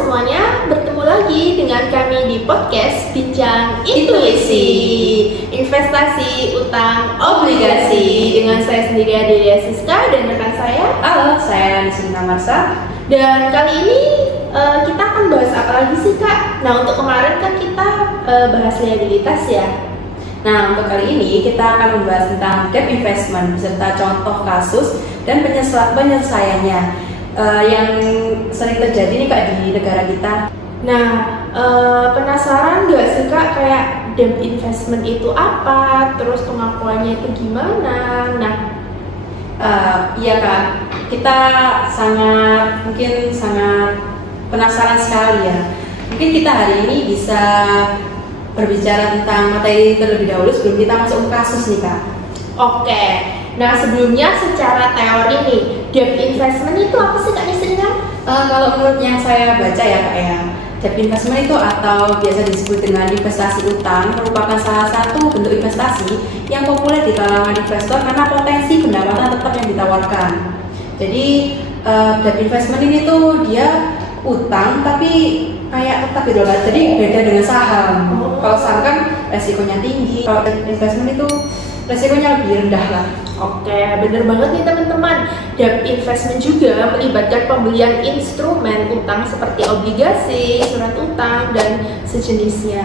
semuanya, bertemu lagi dengan kami di podcast Bincang Intuisi Investasi Utang Obligasi dengan saya sendiri Adelia Siska dan rekan saya. Halo, saya Nisina Marsa. Dan kali ini kita akan bahas apa lagi sih Kak? Nah untuk kemarin kan kita bahas liabilitas ya. Nah untuk kali ini kita akan membahas tentang debt investment beserta contoh kasus dan penyelesaiannya yang sering terjadi nih Kak di negara kita. Nah penasaran gak sih Kak kayak debt investment itu apa? Terus pengakuannya itu gimana? Nah iya Kak, kita sangat penasaran sekali ya. Mungkin kita hari ini bisa berbicara tentang materi terlebih dahulu sebelum kita masuk ke kasus nih Kak. Oke, nah sebelumnya secara teori nih, debt investment itu apa sih Kak Nisrina? Kalau menurut yang saya baca ya Kak ya, debt investment itu atau biasa disebut dengan investasi utang merupakan salah satu bentuk investasi yang populer di kalangan investor karena potensi pendapatan tetap yang ditawarkan. Jadi debt investment ini tuh dia utang tapi kayak tetap gitu lah, jadi beda dengan saham. Kalau saham kan resikonya tinggi, kalau investment itu resikonya lebih rendah lah. Oke, bener banget nih teman-teman. Debt investment juga melibatkan pembelian instrumen utang seperti obligasi, surat utang, dan sejenisnya.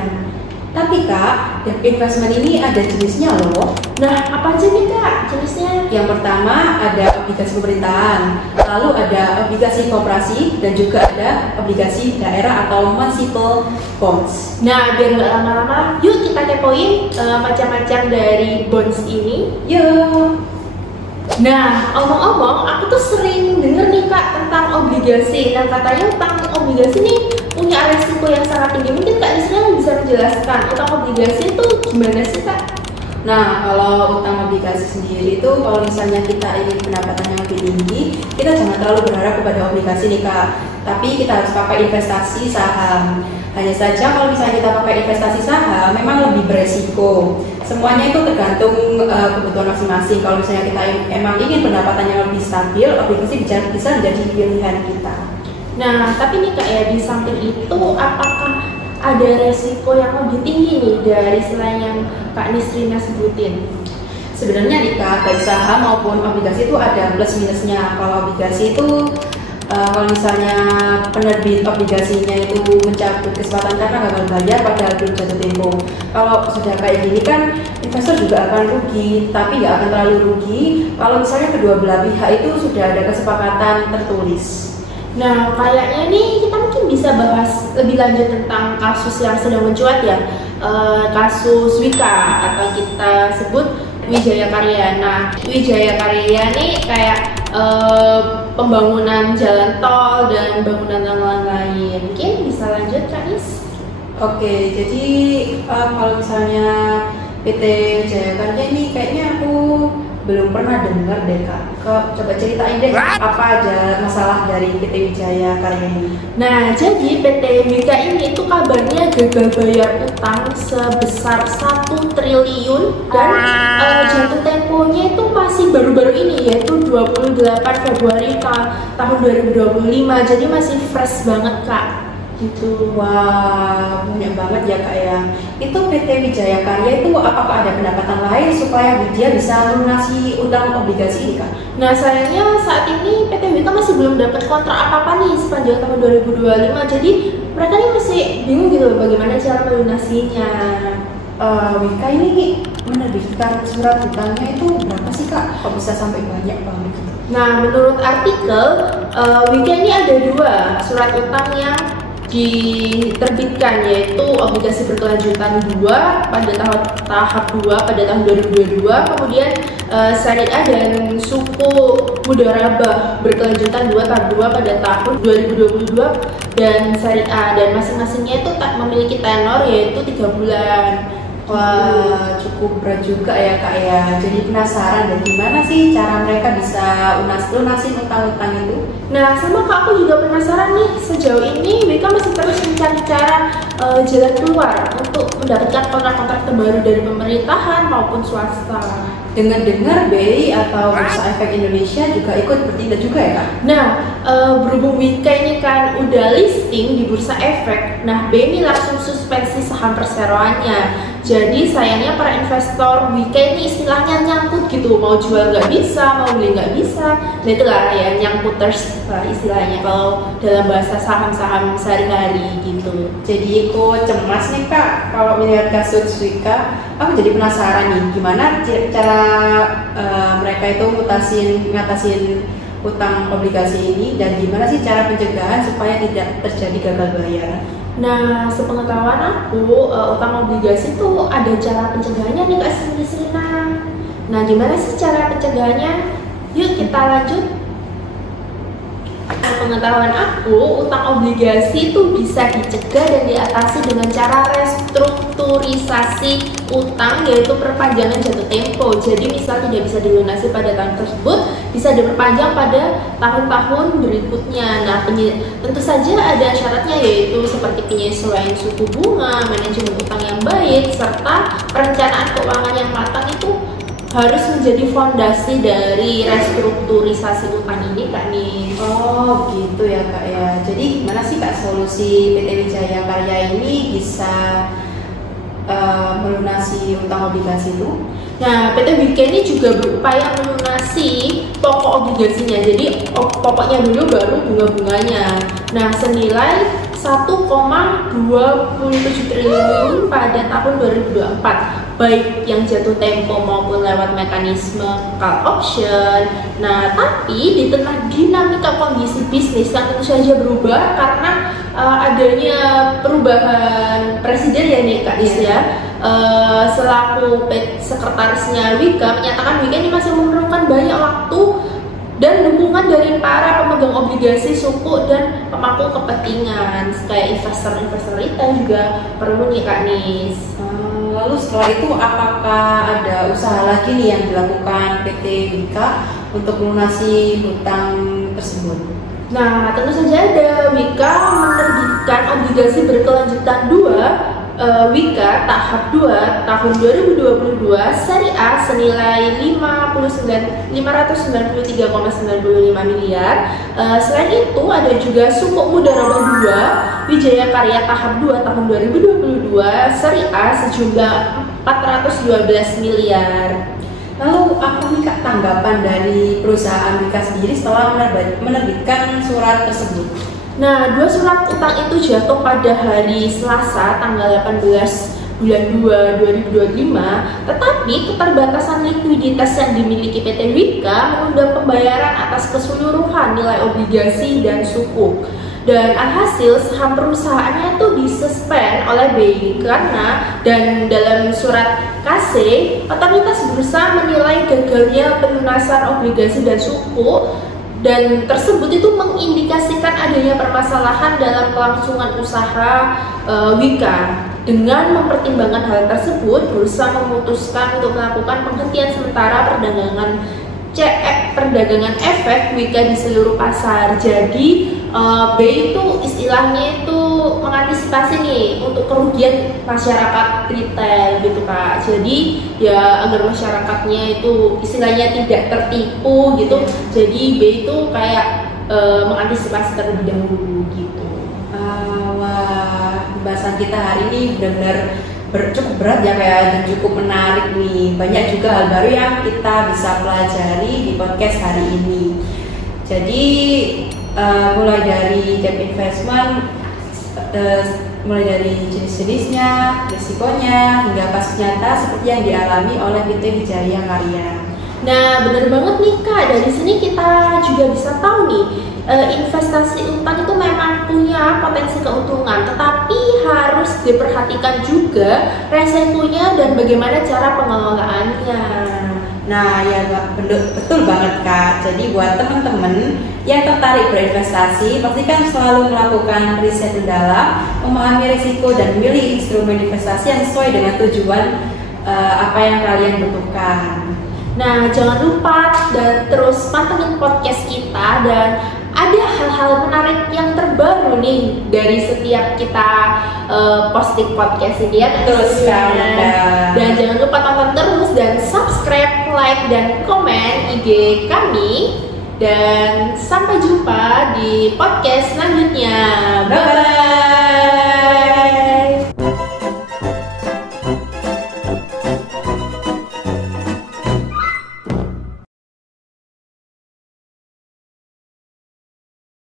Tapi Kak, debt investment ini ada jenisnya loh. Nah, apa aja nih Kak jenisnya? Yang pertama ada obligasi pemerintahan, lalu ada obligasi koperasi, dan juga ada obligasi daerah atau municipal bonds. Nah, biar nggak lama-lama, yuk kita kepoin macam-macam dari bonds ini. Yuk. Nah, omong-omong, aku tuh sering denger nih Kak tentang obligasi. Nah, katanya utang obligasi nih punya resiko yang sangat tinggi. Mungkin Kak Nisrina bisa menjelaskan utang obligasi itu gimana sih Kak? Nah, kalau utang obligasi sendiri itu kalau misalnya kita ingin pendapatan yang lebih tinggi, kita jangan terlalu berharap kepada obligasi nih Kak. Tapi kita harus pakai investasi saham. Hanya saja kalau misalnya kita pakai investasi saham, memang lebih beresiko. Semuanya itu tergantung kebutuhan masing-masing. Kalau misalnya kita emang ingin pendapatan yang lebih stabil, obligasi bisa menjadi pilihan kita. Nah, tapi nih Kak ya, di samping itu apakah ada resiko yang lebih tinggi nih dari selain yang Kak Nisrina sebutin? Sebenarnya nih Kak, baik saham maupun obligasi itu ada plus minusnya. Kalau obligasi itu kalau misalnya penerbit obligasinya itu mencabut kesempatan karena gagal bayar padahal belum jatuh tempo. Kalau sudah kayak gini kan investor juga akan rugi, tapi nggak akan terlalu rugi kalau misalnya kedua belah pihak itu sudah ada kesepakatan tertulis. Nah, kayaknya nih kita mungkin bisa bahas lebih lanjut tentang kasus yang sedang mencuat ya, kasus Wika atau kita sebut Wijaya Karya. Nah, Wijaya Karya nih kayak pembangunan jalan tol dan bangunan lain. Mungkin bisa lanjut Kak Nis? Oke, jadi kalau misalnya PT Wijaya Karya ini kayaknya aku belum pernah dengar deh Kak. Coba ceritain deh apa aja masalah dari PT Wijaya Karya ini. Nah, jadi PT Wika ini itu kabarnya gagal bayar utang sebesar 1 triliun dan jatuh temponya itu masih baru-baru ini yaitu 28 Februari tahun 2025. Jadi masih fresh banget Kak. Gitu. Wah, banyak banget ya Kak ya. Itu PT Wijaya Karya itu apakah ada pendapatan lain supaya dia bisa melunasi utang obligasi ini Kak? Nah sayangnya saat ini PT Wika masih belum dapat kontrak apa-apa nih sepanjang tahun 2025. Jadi mereka nih masih bingung gitu loh bagaimana cara melunasinya. Wika ini menerbitkan surat utangnya itu berapa sih Kak? Kok bisa sampai banyak banget gitu? Nah menurut artikel Wika ini ada 2 surat utang yang diterbitkan, yaitu obligasi berkelanjutan 2 pada tahap 2 pada tahun 2022, kemudian syariah dan suku mudharabah berkelanjutan 2 tahap 2 pada tahun 2022 dan syariah, dan masing-masingnya itu tak memiliki tenor yaitu 3 bulan. Wah, cukup berat juga ya Kak ya. Jadi penasaran dan gimana sih cara mereka bisa lunasin utang-utang itu? Nah, sama Kak, aku juga penasaran nih, sejauh ini Wika masih terus mencari cara jalan keluar untuk mendapatkan kontrak-kontrak terbaru dari pemerintahan maupun swasta. dengar-dengar BI atau Bursa Efek Indonesia juga ikut bertindak juga ya Kak? Nah, berhubung Wika ini kan udah listing di Bursa Efek, nah BI ini langsung suspensi saham perseroannya. Jadi sayangnya para investor Wika ini istilahnya nyangkut gitu, mau jual nggak bisa, mau beli nggak bisa. Nah itulah ya nyangkuters istilahnya kalau dalam bahasa saham-saham sehari-hari gitu. Jadi ikut cemas nih Kak kalau melihat kasus Wika. Aku jadi penasaran nih gimana cara mereka itu ngatasin utang obligasi ini, dan gimana sih cara pencegahan supaya tidak terjadi gagal bayar? Nah, sepengetahuan aku, utang obligasi itu ada cara pencegahannya nih Kak Sri-Srina. Nah, gimana sih cara pencegahannya? Yuk kita lanjut. Pengetahuan aku, utang obligasi itu bisa dicegah dan diatasi dengan cara restrukturisasi utang, yaitu perpanjangan jatuh tempo. Jadi misal tidak bisa dilunasi pada tahun tersebut, bisa diperpanjang pada tahun-tahun berikutnya. Nah, tentu saja ada syaratnya, yaitu seperti penyesuaian suku bunga, manajemen utang yang baik, serta perencanaan keuangan yang matang itu harus menjadi fondasi dari restrukturisasi utang ini Kak nih. Oh gitu ya Kak ya. Jadi gimana sih Kak solusi PT Wijaya Karya ini bisa melunasi utang obligasi itu? Nah, PT Wika ini juga berupaya melunasi pokok obligasinya. Jadi pokoknya dulu baru bunga-bunganya. Nah, senilai 1,27 triliun pada tahun 2024. Baik yang jatuh tempo maupun lewat mekanisme call option. Nah, tapi di tengah dinamika kondisi bisnis yang tentu saja berubah karena adanya perubahan presiden ya nih Kak Dis ya. Selaku sekretarisnya Wika menyatakan Wika ini masih memerlukan banyak waktu dan dukungan dari para pemegang obligasi suku dan pemangku kepentingan kayak investor-investor retail juga perlu nih Kak Nis. Lalu setelah itu apakah ada usaha lagi nih yang dilakukan PT Wika untuk melunasi hutang tersebut? Nah, tentu saja ada. Wika menerbitkan obligasi berkelanjutan 2 Wika tahap 2 tahun 2022 seri A senilai 593,95 miliar. Selain itu ada juga Sukuk Mudarabah 2 Wijaya Karya tahap 2 tahun 2022 seri A sejumlah 412 miliar. Lalu apa nih Kak tanggapan dari perusahaan Wika sendiri setelah menerbitkan surat tersebut? Nah, 2 surat utang itu jatuh pada hari Selasa tanggal 18 bulan 2 2025, tetapi keterbatasan likuiditas yang dimiliki PT Wika menunda pembayaran atas keseluruhan nilai obligasi dan sukuk. Dan alhasil saham perusahaannya itu disuspend oleh BI karena, dan dalam surat KC, otoritas bursa menilai gagalnya pelunasan obligasi dan suku, dan tersebut itu mengindikasikan adanya permasalahan dalam kelangsungan usaha Wika. Dengan mempertimbangkan hal tersebut, bursa memutuskan untuk melakukan penghentian sementara perdagangan efek Wika di seluruh pasar. Jadi BI itu istilahnya itu mengantisipasi nih untuk kerugian masyarakat retail gitu Kak. Jadi ya agar masyarakatnya itu istilahnya tidak tertipu gitu. Jadi BI itu kayak mengantisipasi terlebih dahulu gitu. Wah, pembahasan kita hari ini benar-benar cukup berat ya kayak, dan cukup menarik nih. Banyak juga hal baru yang kita bisa pelajari di podcast hari ini. Jadi mulai dari debt investment, mulai dari jenis-jenisnya, risikonya, hingga kasus nyata seperti yang dialami oleh PT Wijaya Karya. Nah, benar banget nih Kak, dari sini kita juga bisa tahu nih, investasi utang itu memang punya potensi keuntungan, tetapi harus diperhatikan juga resikonya dan bagaimana cara pengelolaannya. Nah, ya betul banget Kak. Jadi buat teman-teman yang tertarik berinvestasi, pastikan selalu melakukan riset mendalam, memahami risiko dan memilih instrumen investasi yang sesuai dengan tujuan apa yang kalian butuhkan. Nah, jangan lupa dan terus pantengin podcast kita, dan ada hal-hal menarik yang terbaru terbaru nih dari setiap kita posting podcast ini ya. Terus dan jangan lupa tonton terus dan subscribe, like dan komen IG kami, dan sampai jumpa di podcast selanjutnya. Bye bye.